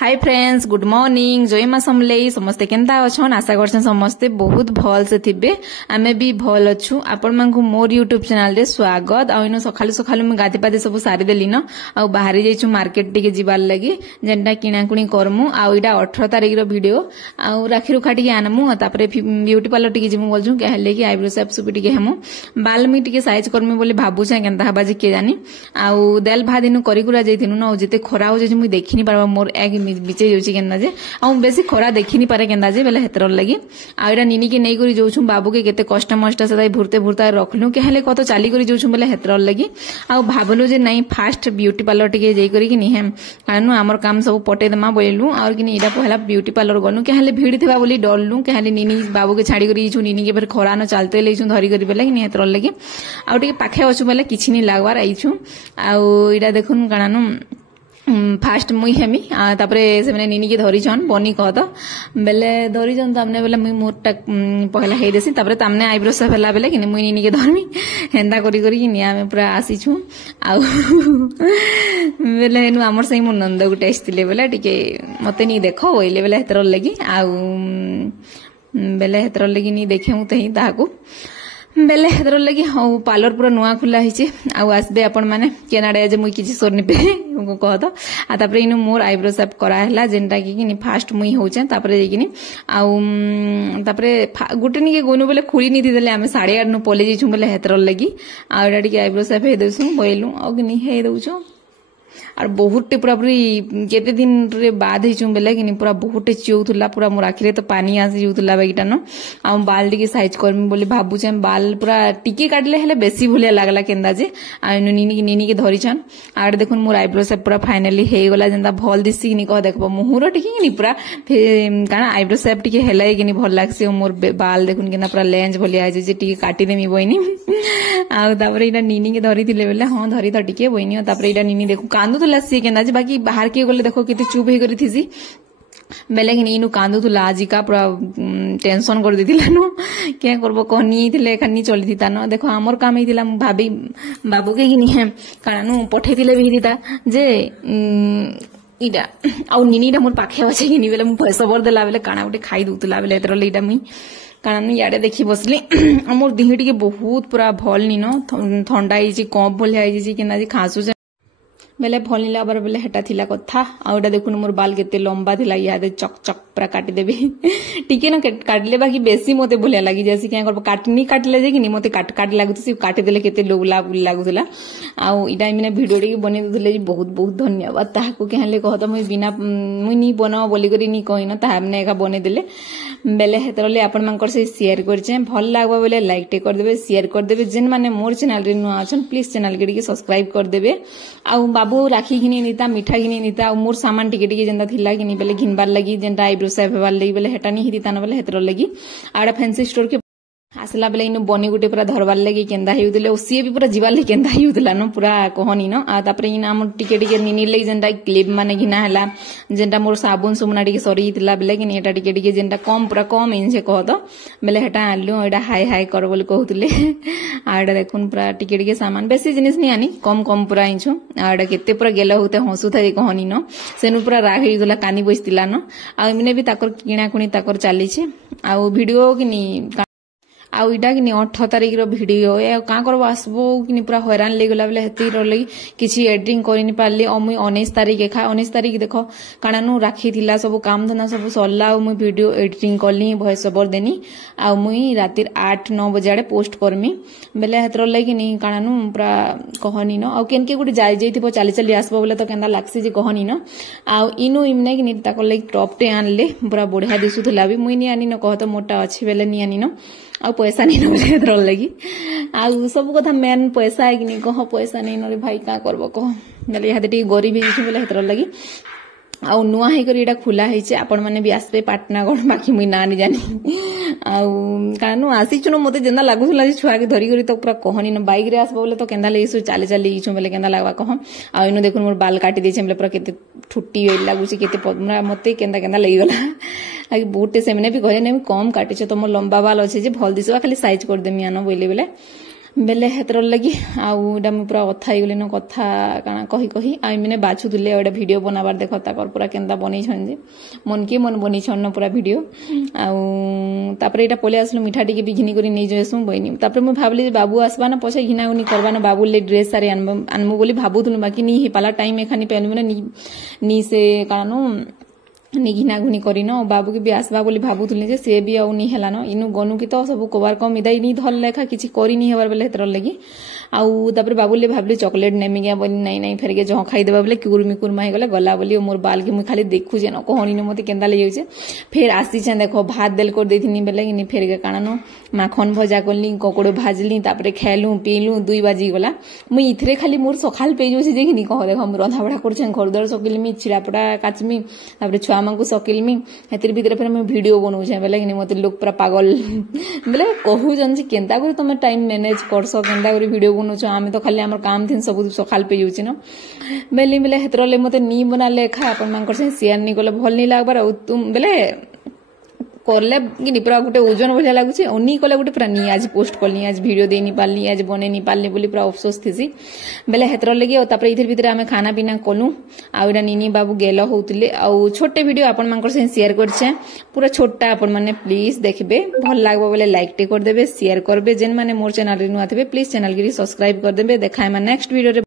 Hi friends, good morning. जय माँ समलेई। समस्ते केंता अछन? आशा करछन समस्ते बहुत भल से थिबे। आमे भी भल अछु। आपण मानकु मोर यूट्यूब चैनल रे स्वागत। आ इनो सखालु सखालु म गादी पादी सब सारी देली न। आ बाहरी जाइछु मार्केट टिके जिबार लागि जेंटा किणाकुणी करमु। आ इडा 18 तारिख रो वीडियो। आ राखी रुखा टिके आनमु। तापरे ब्यूटी पार्लर टिके जिमु बोलछु के हले कि आईब्रो शेप सुपी टिके हमु। बाल मी टिके साइज करमु बोली भाबु छ केंता हबा जे के जानी। आ देल भा दिनु करी कुरा जाइथिनु न। जेते खरा हो जे मु देखिनी पारबा मोर एक बिचे जाउची केंदा जे आ बेसी खरा देखिनी पारे केंदा जे बेले हेतर लगी। आ एडा निनी के नै करी जाउछु बाबू के केते कष्ट मष्ट सदाई भुरते भुरता रखलु के हले कत चाली करी जाउछु बेले हेतर लगी। आ भाबलु जे नै फास्ट ब्यूटी पार्लर टिके जाई करी कि नि हम कानु हमर काम सब पटे दमा बोललु। और कि एडा पहला ब्यूटी पार्लर गनु के हले भीड़ थिबा बोली डरलु के हले निनी बाबू के छाड़ी करी छु निनी के फिर खरा न चालते लेछु धरी करी बेले कि नि हेतर लगी। आ टिके पाखे अछु बेले किछि नि लागवार आइछु। आ एडा देखुन कानानु फास्ट मुई हेमी तापरे से मैंने निनी के धरी छन बनी कह तो बेले धरी छन तामने बेले मुई मोरटा पहला हे देसी तापरे तामने आईब्रो से फेला बेले कि मुई निनी के धरमी हेंदा करी करी कि निया पूरा आसी छु। आ बेले नु हमर सही मोर नंद गुटे आस्तिले बेले टिके मते नी देखो ओइले बेले हेतर लगी। आ बेले हेतर लगी नी देखे मु तही ताहाकू बेले हेतर लगी हाँ पार्लर पूरा नुआ खुला हिचे। आसबे आपण माने केनाडे जे मुई किछि सोरनी पे कह तो। आ तापरे इनु मोर आईब्रो शेप करा हैला जेंटा कि फास्ट मुई होचे। तापरे जेकिनी आ तापरे गुटे नी के गोनु बेले खुली नी दिले आमे 8:30 नु पले जिछु बेले हेतर लगी। आ एडा टिके आईब्रो शेप हे देसु बोइलु आ कि नी हे दउछु। और बहुत पूरा पूरी केते दिन रे बाद हिचु बेले कि पूरा बहुत चिउथुला पूरा मोर आखिरे तो पानी आसी जुथुला बेगिटा न। आ बाल टिके साइज करमी बोली भाबु छ बाल पूरा टिके काटले हेले बेसी भुलिया लागला केंदा जे। आ निनी के धरी छन। आड़ देखुन मोर आईब्रो शेप पूरा फाइनली हे गला जेंदा भल दिसी नि कह देखबो मुहुर टिके नि पूरा काना आईब्रो शेप टिके हेले कि नि भल लागसे। मोर बाल देखुन केना पूरा लेंज भलिया आइ जे टिके काटी देमी बइनी। आ तापरे इडा निनी के धरी थिले बेले हां धरी त टिके बइनी। तापरे इडा निनी देखु कांदु सी केंदा जे बाकी बाहर के गले देखो केते चुप हे करी थीसी बेले कि इनु कांदु तुला आज का पूरा टेंशन कर देतिला नो के करबो कहनी थिले खनी चली दिता न। देखो हमर काम हितिला भाभी बाबू के कि है कानु पठे दिले भी दिता जे इडा आ निनी मोर पाखे अछि कि बेले मु पैसा बर देला बेले काना उठे खाई दुतला बेले एतर लेडा मुई कारण याडे देखी बसली मोर दिही टिके बहुत पूरा भल नी न ठंडा हिची कप भलिया हिची केना जे खासु बेले भल नीला बार बेले हेटा थिला कथा। आउडा देखुन मोर बाल केते लंबा थिला यादे चक चक पूरा काटी देबे टिके न काटले बाकी बेसी मते भलिया लागी जैसे क्या करबो काटनी काटले जे कि मते काट काट लागुत सी काटी देले केते लोला लागुतला। आ इडा मिने वीडियो टिके बने दिले बहुत बहुत धन्यवाद ताहाको के हले कहत मुई बिना मुई नी बनाओ बोली करी नी कहिन ता हमने एका बने दिले बेले हेतरले आपण मानकर से शेयर करछे भल लागबा बेले लाइक टे कर देबे शेयर कर देबे। जेन माने मोर चैनल रे नुआ अछन प्लीज चैनल के टिके सब्सक्राइब कर देबे। आ बाबू राखी घिनी नीता मिठा घिनी नीता मोर सामान टिके टिके जेंदा थिला घिनी बेले घिनबार लगी जेंटा आईब्रो शेप हेबार लगी बेले हेटा नी हिता न बेले हेतर लगी। आडा फैंसी स्टोर के आसला बेले इनु बनी गुटे पूरा धरबार लगी केंदा हेउदिले ओसी भी पूरा जीवार लगी केंदा हेउदिला न पूरा कहनी न। आ तापरे इन हम टिके टिके निनी लगी जेंटा क्लिप माने घिना हला जेंटा मोर साबुन सुमना टिके सरी हितला बेले कि एटा टिके टिके जेंटा कम पूरा कम इनसे कहत बेले हेटा आलु एटा हाय हाय कर बोली कहउतले। आडा देखुन पूरा टिके टिके सामान बेसी जिनिस नि आनी कम कम पूरा इछु। आडा केते पूरा गेला होते हंसु था कहनी न सेनु पूरा राग हिदला कानी बसतिला न। आ इमने भी ताकर किणा कुणी ताकर चाली छे। आ वीडियो कि नि आउ इटा कि 18 तारिख रो वीडियो ए का करबो आसबो कि पूरा हैरान ले गला बेले हेती रलगी किछि एडिटिंग करि नि पारली। मुई 19 तारिख 19 तारिख देखो कानानु राखी थिला सब काम धंदा सब सरला। मुई वीडियो एडिटिंग करली वॉइस ओवर देनी। आ मुई रातिर 8-9 बजे आडे पोस्ट करमी बेले हेतर लगी नि कानानु पूरा कहनी न। आ केनके गुडी जाई जइथिबो चाली चाली आसबो बोले तो केंदा लागसी जे कहनी न। आ इनु इमने कि नि ताको लगी टॉप टे आनले पूरा बढ़िया दिसुथला भी मुई नि आनी न कहत मोटा अछि बेले नि आनी न। आ पैसा नहीं नले हेतर लगी आ सब कथा मेन पैसा है कि नहीं कह पैसा नहीं नले भाई का करबो कह बेले यादे टी गरीब हिची बेले हेतर लगी। आ नुआ है करी एटा खुला हिचे आपण माने भी आसबे पाटनागढ़ बाकी मुई ना नि जानी। आ कानु आसी चुनो मते जेंदा लागुथला जे छुआ के धरी करी तो पूरा कहनी न बाइक रे आसबो बोले तो केंदा लेसु चाली चाली इछु बेले केंदा लागबा कह। आ इनु देखुन मोर बाल काटी देछे बेले पूरा केते ठुट्टी लागुची केते हमरा मते केंदा केंदा लगी गला। आ बहुते सेमने भी कहले नै कम काटिछे तुम लंबा बाल अछि जे भल दिसबा खाली साइज कर देमी आनो बोले बेले। बेले हेतर लगी आउटा मुझे पूरा अथा हो गली कथा काना कही कही आने बाछुले एटा भिड बनाबार देख ताकर पूरा केन्ता बन जे मन के मन बनी छन पूरा भिड आउे यहाँ पलि आसलु मिठा टी भी घिनी नहीं जासु बहनी तापर मुझे भाविली बाबू आसबा ना पछे घिना घुनी करवा ना बाबू ड्रेस सारे आनमु बोली भावुलु बाकी नहीं पाला टाइम एखानी पेलु ना नी से कारण नी घिना घुनी करिन बाबू के भी आसबा बोली भावुली जे से भी आउ नी हेलान इनु गनु की तो सब कबार कम इदा नी धर लेखा किसी करी नी हेबार बेले हेतर लगी आउ तापर बाबूले भाविली चॉकलेट नेमी गया बोली नहीं नहीं फेर के जहाँ खाईदेबा बोले कुर्मी कुर्मा हो गले गला बोली मोर बाल के मुझे खाली देखु जे न कहनी न मते केंदा लगे जाउछे फेर आसी छे देखो भात देल कर देथिनी बेले कि फेर के काना माखन भजा करली ककड़ो भाजली तापर खेलु पीलु 2 बाजी गला मुई इथरे खाली मोर सखाल पे जाउछे जे कि नी कह देखो रंधा बड़ा करछे घरद्वार सकिलमी छिड़ापड़ा काचमी तापर छुआ मांकु सकिलमी हेतिर भीतर फेर मैं वीडियो बनाउछे बेले कि मते लोग पूरा पागल बेले कहू जन जे केंता कर तुम टाइम मैनेज करसो केंता कर वीडियो बनाउछो आमे तो खाली हमर काम थिन सब सखाल पे जाउछे न बेले बेले हेतरले मते नी बना लेखा अपन मानकर से शेयर नी गले भल नी लागबार तुम बेले करले कि पूरा गोटे ओजन भलिया लगुचे नी कले गोटे पूरा नी आज पोस्ट करली आज वीडियो दे नी पारली आज बने नी पारली बोली पूरा अफसोस थी बेले हेतर लगी और इधर भीतर आमे खाना पीना कलु आउरा नीनी बाबू गेल होउतिले आउ छोटे वीडियो अपन मानकर से शेयर करछे पूरा छोटा अपन माने प्लीज देखबे भल लागबो बोले लाइक टे कर देबे शेयर करबे जेन माने मोर चैनल रे नुआ थबे प्लीज चैनल के सब्सक्राइब कर देबे देखाय मा नेक्स्ट वीडियो रे।